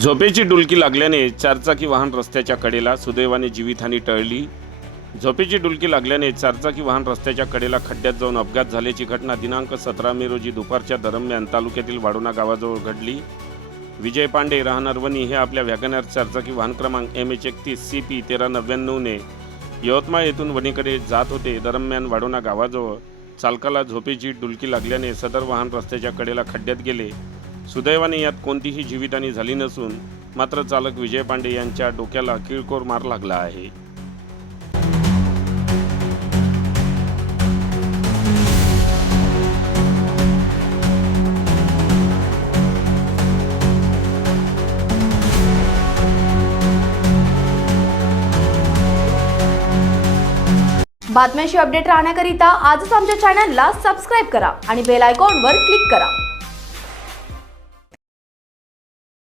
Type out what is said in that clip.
झोपेची डुलकी लागल्याने चारचाकी वाहन रस्त्याच्या कडेला सुदैवाने जीवितहानी टळली. झोपेची डुलकी लागल्याने चारचाकी वाहन रस्त्याच्या कडेला खड्ड्यात जाऊन अपघात झाल्याची घटना दिनांक सतरा मे रोजी दुपारच्या दरम्यान तालुक्यातील वाडोना गावाजवळ घडली. विजय पांडे राहणार हे आपल्या वॅगनर चारचाकी वाहन क्रमांक एम एच एकतीस सी पी तेरा नव्याण्णवने यवतमाळ येथून वणीकडे जात होते. दरम्यान वाडोना गावाजवळ चालकाला झोपेची डुलकी लागल्याने सदर वाहन रस्त्याच्या कडेला खड्ड्यात गेले. सुदैवाने यात कोणतीही जीवितहानी झाली नसून मात्र चालक विजय पांडे यांच्या डोक्याला किळकोर मार लागला आहे. बातम्यांशी अपडेट राहण्याकरिता आजच आमच्या चॅनलला सबस्क्राईब करा आणि बेल आयकॉनवर क्लिक करा.